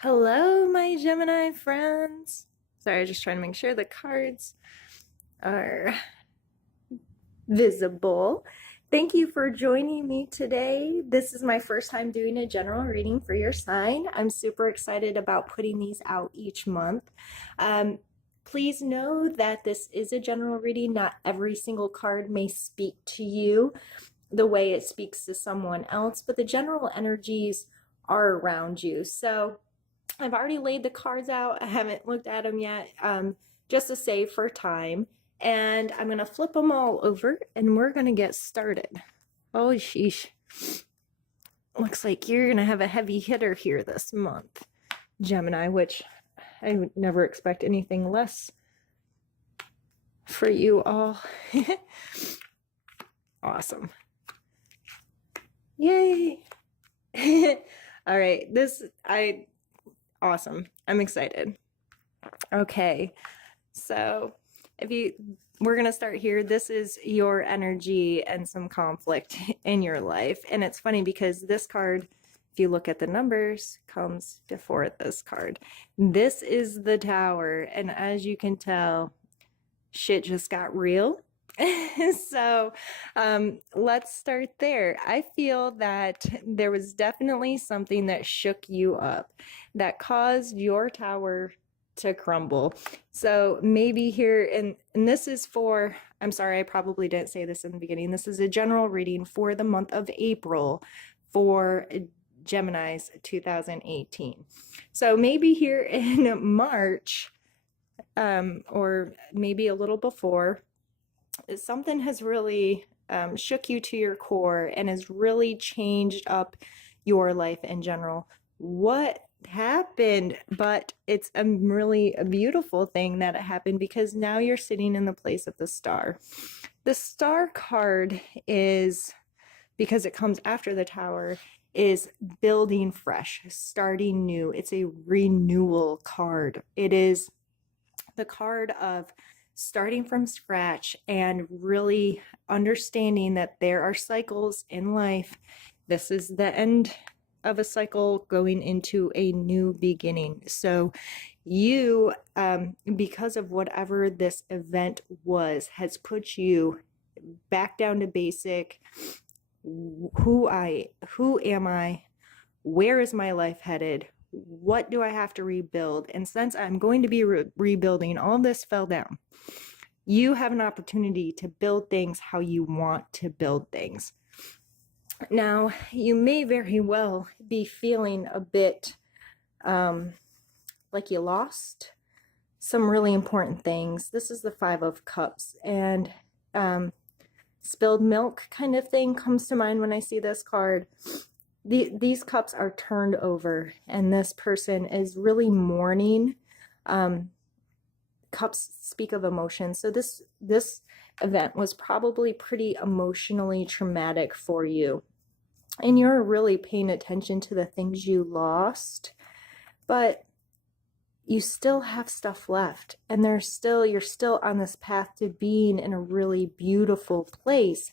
Hello, my Gemini friends. Sorry, just trying to make sure the cards are visible. Thank you for joining me today. This is my first time doing a general reading for your sign. I'm super excited about putting these out each month. Please know that this is a general reading. Not every single card may speak to you the way it speaks to someone else, but the general energies are around you. So I've already laid the cards out. I haven't looked at them yet, just to save for time. And I'm going to flip them all over and we're going to get started. Oh, sheesh. Looks like you're going to have a heavy hitter here this month, Gemini, which I would never expect anything less for you all. Awesome. Yay. All right. Awesome. I'm excited. Okay. So we're going to start here. This is your energy and some conflict in your life. And it's funny because this card, if you look at the numbers, comes before this card. This is the Tower. And as you can tell, shit just got real. So let's start there. I feel that there was definitely something that shook you up, that caused your tower to crumble. So maybe here, and this is for, I'm sorry, I probably didn't say this in the beginning. This is a general reading for the month of April for Gemini's 2018. So maybe here in March, or maybe a little before, something has really shook you to your core and has really changed up your life in general. What happened? But it's really a beautiful thing that it happened, because now you're sitting in the place of the Star. The Star card is, because it comes after the Tower, is building fresh, starting new. It's a renewal card. It is the card of starting from scratch and really understanding that there are cycles in life. This is the end of a cycle going into a new beginning. So you, because of whatever this event was, has put you back down to basic. Who am I? Where is my life headed? What do I have to rebuild? And since I'm going to be rebuilding, all this fell down. You have an opportunity to build things how you want to build things. Now, you may very well be feeling a bit like you lost some really important things. This is the Five of Cups, and spilled milk kind of thing comes to mind when I see this card. These cups are turned over, and this person is really mourning. Cups speak of emotion, so this event was probably pretty emotionally traumatic for you, and you're really paying attention to the things you lost, but you still have stuff left, and you're still on this path to being in a really beautiful place.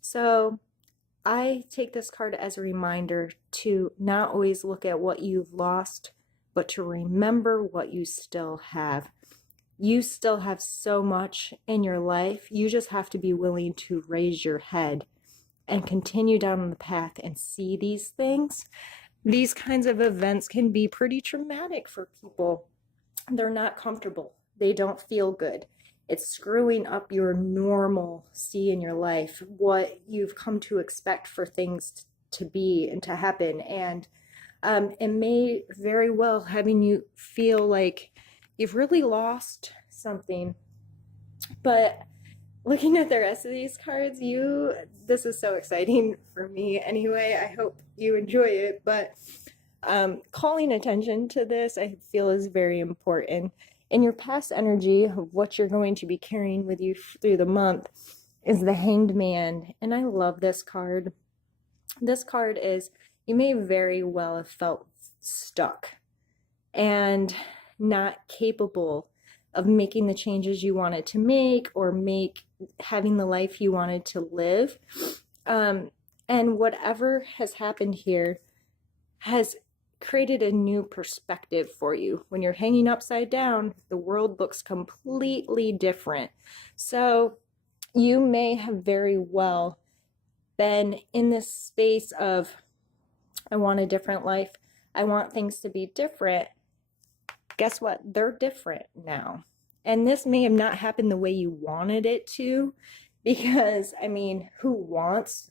So I take this card as a reminder to not always look at what you've lost, but to remember what you still have. You still have so much in your life. You just have to be willing to raise your head and continue down the path and see these things. These kinds of events can be pretty traumatic for people. They're not comfortable. They don't feel good. It's screwing up your normalcy in your life, what you've come to expect for things to be and to happen. And it may very well having you feel like you've really lost something. But looking at the rest of these cards, this is so exciting for me anyway. I hope you enjoy it. But calling attention to this, I feel, is very important. In your past energy of what you're going to be carrying with you through the month is the Hanged Man. And I love this card. This card is, you may very well have felt stuck and not capable of making the changes you wanted to make, or having the life you wanted to live. And whatever has happened here has created a new perspective for you. When you're hanging upside down, the world looks completely different. So you may have very well been in this space of, I want a different life. I want things to be different. Guess what? They're different now. And this may have not happened the way you wanted it to, because, I mean, who wants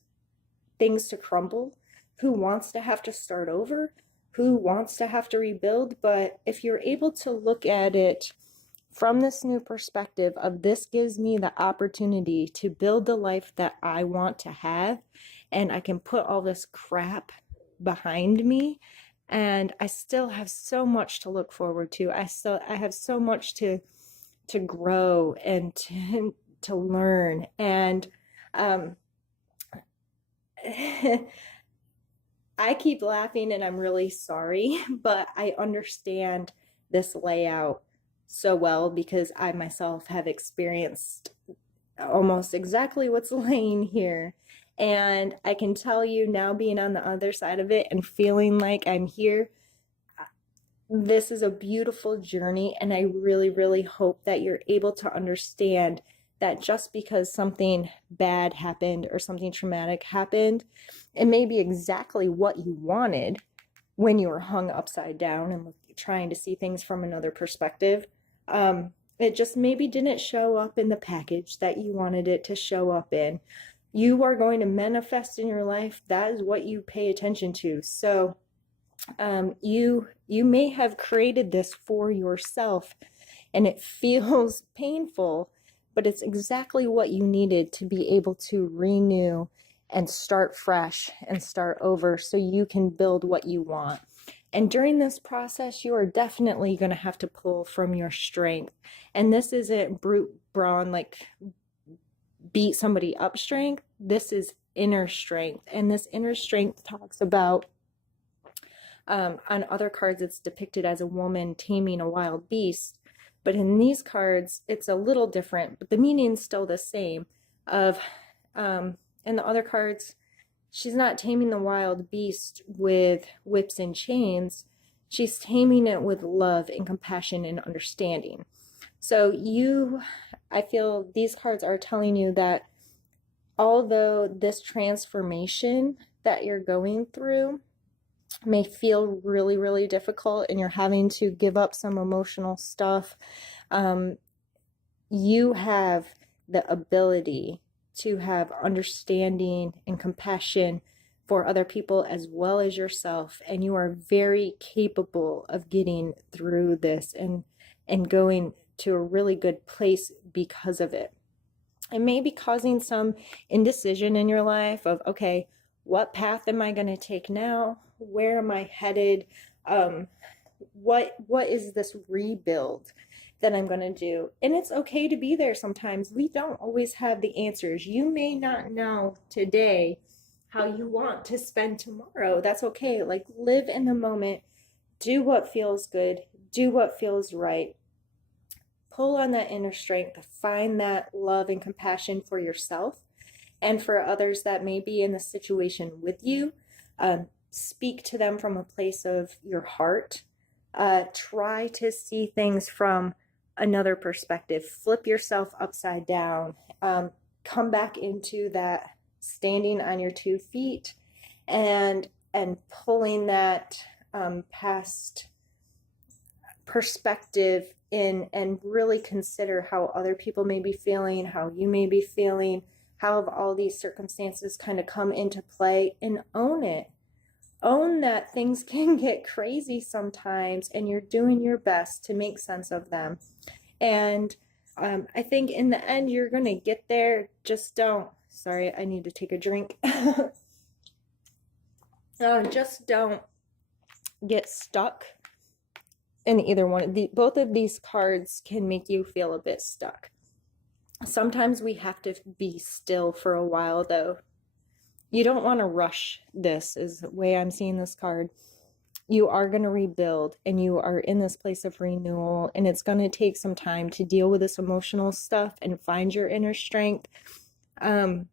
things to crumble? Who wants to have to start over? Who wants to have to rebuild? But if you're able to look at it from this new perspective of, this gives me the opportunity to build the life that I want to have, and I can put all this crap behind me, and I still have so much to look forward to. I have so much to grow and to learn. And I keep laughing, and I'm really sorry, but I understand this layout so well because I myself have experienced almost exactly what's laying here. And I can tell you now, being on the other side of it and feeling like I'm here, this is a beautiful journey. And I really, really hope that you're able to understand that just because something bad happened or something traumatic happened, it may be exactly what you wanted when you were hung upside down and trying to see things from another perspective. It just maybe didn't show up in the package that you wanted it to show up in. You are going to manifest in your life. That is what you pay attention to. So you may have created this for yourself, and it feels painful, but it's exactly what you needed to be able to renew and start fresh and start over so you can build what you want. And during this process, you are definitely going to have to pull from your strength. And this isn't brute brawn, like beat somebody up strength. This is inner strength. And this inner strength talks about, on other cards, it's depicted as a woman taming a wild beast. But in these cards, it's a little different, but the meaning's still the same. In the other cards, she's not taming the wild beast with whips and chains. She's taming it with love and compassion and understanding. So I feel these cards are telling you that although this transformation that you're going through may feel really, really difficult and you're having to give up some emotional stuff, you have the ability to have understanding and compassion for other people as well as yourself, and you are very capable of getting through this and going to a really good place because of it. It may be causing some indecision in your life of, okay, what path am I going to take now? Where am I headed? What is this rebuild that I'm going to do? And it's okay to be there sometimes. We don't always have the answers. You may not know today how you want to spend tomorrow. That's okay. Like, live in the moment. Do what feels good. Do what feels right. Pull on that inner strength. Find that love and compassion for yourself and for others that may be in the situation with you. Speak to them from a place of your heart. Try to see things from another perspective. Flip yourself upside down. Come back into that standing on your 2 feet and pulling that past perspective in, and really consider how other people may be feeling, how you may be feeling, how have all these circumstances kind of come into play, and own it. Own that things can get crazy sometimes, and you're doing your best to make sense of them. And I think in the end, you're going to get there. Just don't, sorry, I need to take a drink. Just don't get stuck in either one. Both of these cards can make you feel a bit stuck. Sometimes we have to be still for a while, though. You don't want to rush this, is the way I'm seeing this card. You are going to rebuild, and you are in this place of renewal, and it's going to take some time to deal with this emotional stuff and find your inner strength. And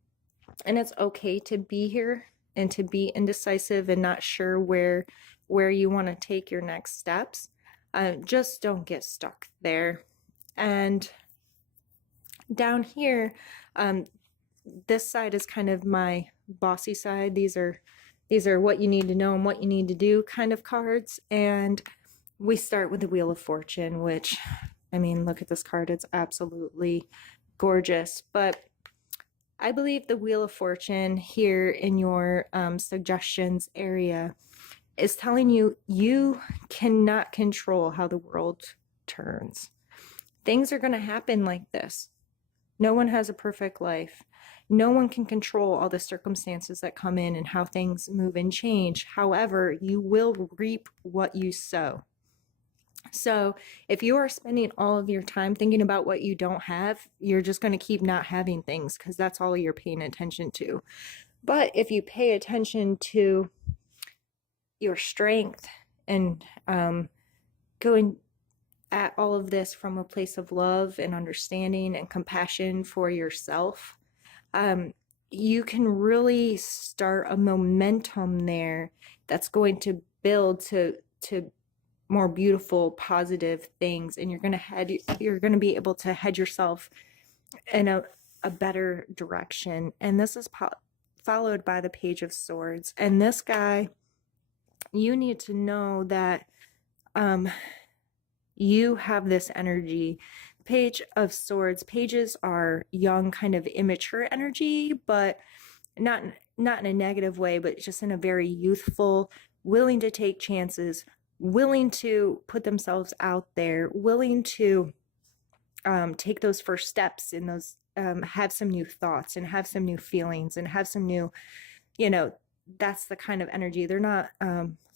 it's okay to be here and to be indecisive and not sure where where you want to take your next steps. Just don't get stuck there. And down here, this side is kind of my bossy side. These are what you need to know and what you need to do kind of cards. And we start with the Wheel of Fortune, which, I mean, look at this card. It's absolutely gorgeous. But I believe the Wheel of Fortune here in your suggestions area is telling you you cannot control how the world turns. Things are going to happen like this. No one has a perfect life. No one can control all the circumstances that come in and how things move and change. However, you will reap what you sow. So if you are spending all of your time thinking about what you don't have, you're just going to keep not having things because that's all you're paying attention to. But if you pay attention to your strength and going at all of this from a place of love and understanding and compassion for yourself, you can really start a momentum there that's going to build to more beautiful, positive things, and you're going to be able to head yourself in a better direction. And this is followed by the Page of Swords. And this guy, you need to know that you have this energy. Page of Swords, pages are young, kind of immature energy, but not in a negative way, but just in a very youthful, willing to take chances, willing to put themselves out there, willing to take those first steps in those, have some new thoughts and have some new feelings and have some new, that's the kind of energy. They're not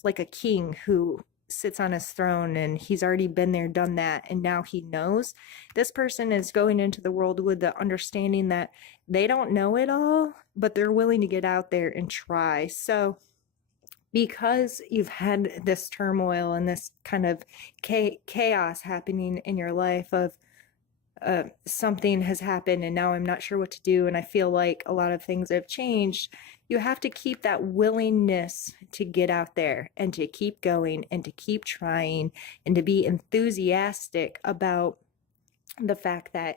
like a king who sits on his throne and he's already been there, done that, and now he knows. This person is going into the world with the understanding that they don't know it all, but they're willing to get out there and try. So because you've had this turmoil and this kind of chaos happening in your life of something has happened and now I'm not sure what to do and I feel like a lot of things have changed, you have to keep that willingness to get out there and to keep going and to keep trying and to be enthusiastic about the fact that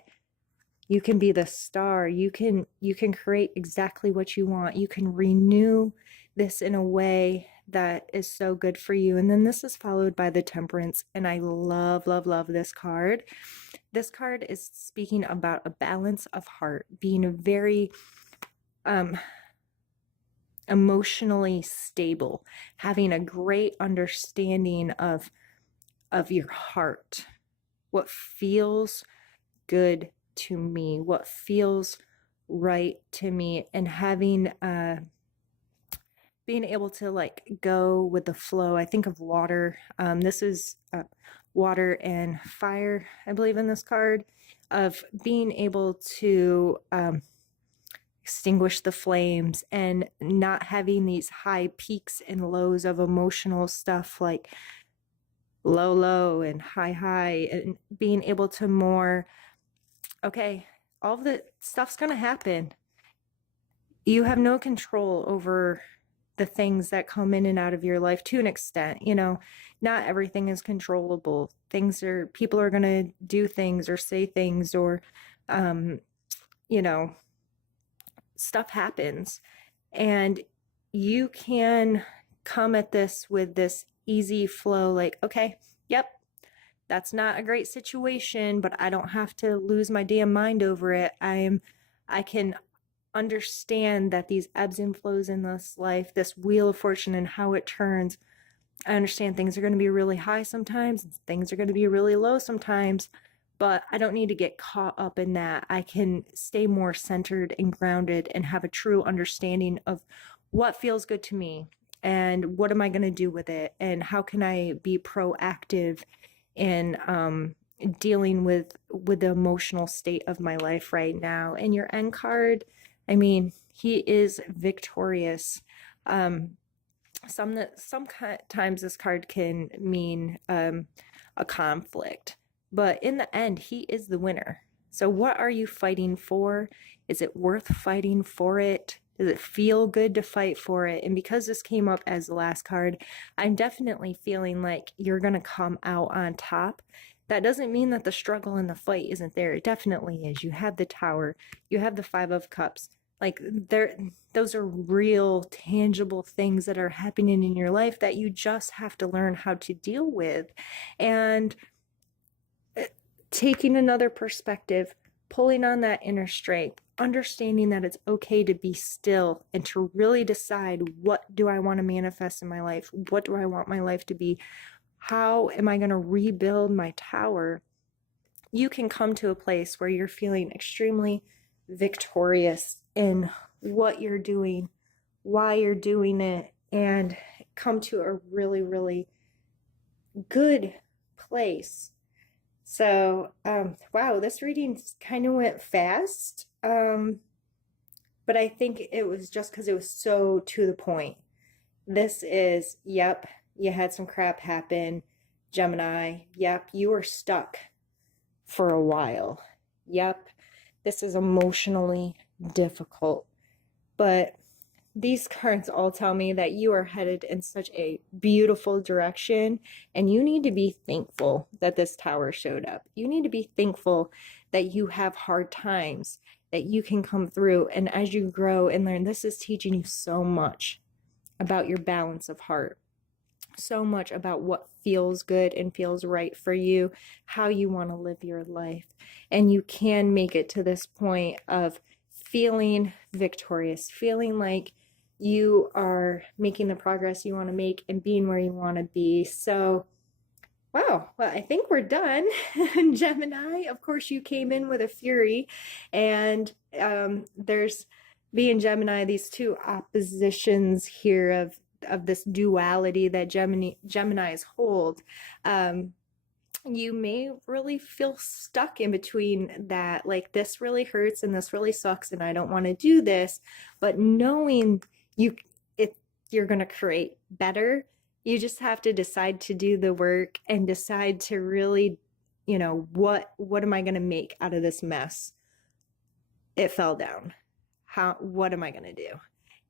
you can be the star. You can create exactly what you want. You can renew this in a way that is so good for you. And then this is followed by the Temperance. And I love, love, love this card. This card is speaking about a balance of heart, being very emotionally stable, having a great understanding of your heart, what feels good to me, what feels right to me, and having being able to like go with the flow. I think of water. This is water and fire, I believe, in this card, of being able to extinguish the flames and not having these high peaks and lows of emotional stuff, like low, low and high, high, and being able to more, okay, all of the stuff's going to happen. You have no control over the things that come in and out of your life to an extent. Not everything is controllable. People are going to do things or say things or, stuff happens. And you can come at this with this easy flow, like, okay, yep, that's not a great situation, but I don't have to lose my damn mind over it. I can understand that these ebbs and flows in this life, this Wheel of Fortune and how it turns. I understand things are going to be really high sometimes, things are going to be really low sometimes, but I don't need to get caught up in that. I can stay more centered and grounded and have a true understanding of what feels good to me and what am I going to do with it and how can I be proactive in dealing with the emotional state of my life right now. And your end card, I mean, he is victorious. Sometimes this card can mean a conflict, but in the end, he is the winner. So what are you fighting for? Is it worth fighting for it? Does it feel good to fight for it? And because this came up as the last card, I'm definitely feeling like you're going to come out on top. That doesn't mean that the struggle and the fight isn't there. It definitely is. You have the Tower, you have the Five of Cups. Like those are real, tangible things that are happening in your life that you just have to learn how to deal with. And taking another perspective, pulling on that inner strength, understanding that it's okay to be still and to really decide, what do I want to manifest in my life? What do I want my life to be? How am I going to rebuild my tower? You can come to a place where you're feeling extremely victorious in what you're doing, why you're doing it, and come to a really, really good place. So, wow, this reading kind of went fast, but I think it was just because it was so to the point. This is, yep, you had some crap happen, Gemini. Yep, you were stuck for a while. Yep, this is emotionally difficult. But these cards all tell me that you are headed in such a beautiful direction, and you need to be thankful that this tower showed up. You need to be thankful that you have hard times, that you can come through. And as you grow and learn, this is teaching you so much about your balance of heart, so much about what feels good and feels right for you, how you want to live your life. And you can make it to this point of feeling victorious, feeling like you are making the progress you want to make and being where you want to be. So, wow, well, I think we're done. Gemini, of course, you came in with a fury, and there's, being Gemini, these two oppositions here of this duality that Geminis hold. You may really feel stuck in between that, like, this really hurts and this really sucks and I don't want to do this, but knowing you're going to create better, you just have to decide to do the work and decide to really, what am I going to make out of this mess? It fell down. What am I going to do?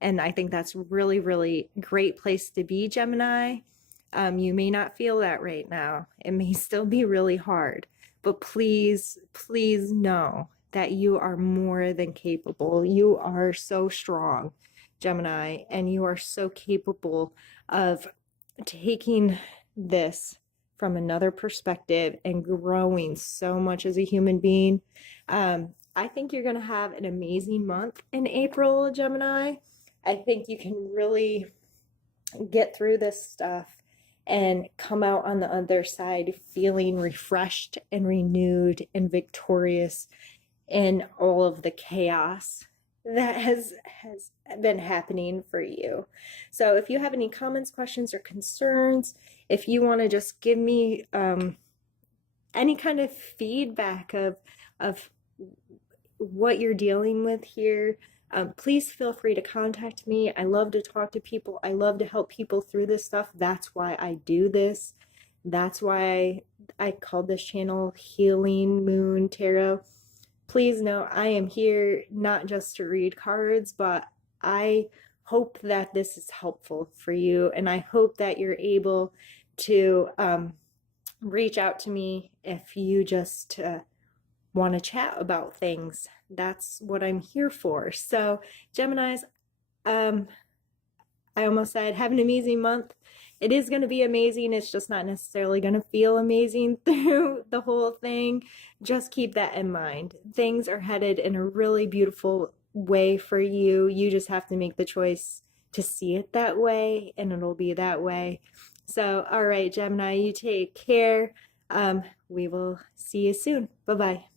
And I think that's really, really great place to be, Gemini. You may not feel that right now. It may still be really hard, but please, please know that you are more than capable. You are so strong, Gemini, and you are so capable of taking this from another perspective and growing so much as a human being. I think you're going to have an amazing month in April, Gemini. I think you can really get through this stuff and come out on the other side feeling refreshed and renewed and victorious in all of the chaos that has been happening for you. So if you have any comments, questions, or concerns, if you want to just give me any kind of feedback of what you're dealing with here, please feel free to contact me. I love to talk to people. I love to help people through this stuff. That's why I do this. That's why I called this channel Healing Moon Tarot. Please know I am here not just to read cards, but I hope that this is helpful for you. And I hope that you're able to reach out to me if you just want to chat about things. That's what I'm here for. So, Geminis, I almost said have an amazing month. It is going to be amazing. It's just not necessarily going to feel amazing through the whole thing. Just keep that in mind. Things are headed in a really beautiful way for you. You just have to make the choice to see it that way, and it'll be that way. So, all right, Gemini, you take care. We will see you soon. Bye-bye.